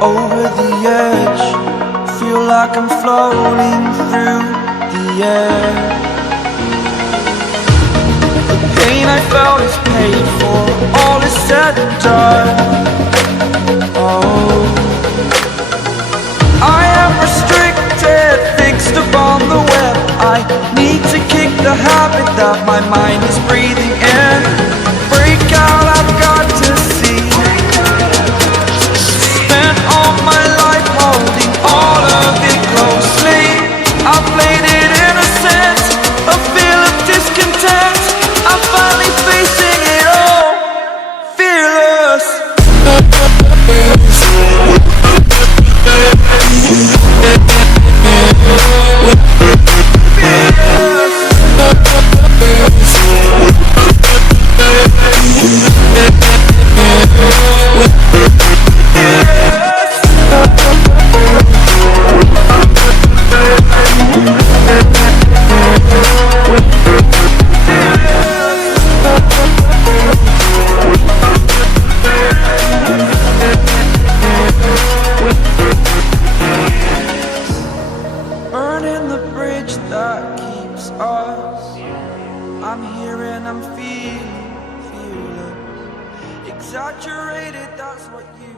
over the edge. Feel like I'm floating through the air. The pain I felt is paid for, all is said and done. Oh, I am restricted, fixed upon the web. I need to kick the habit that my mind is breathing in. Break out, I've got to see. Spent all my life holding all of it closely. I played it innocent, a feel of discontent. I'm finally facing it all, fearless. Burning the bridge that keeps us. I'm here and I'm feeling fearless. Exaggerated, that's what you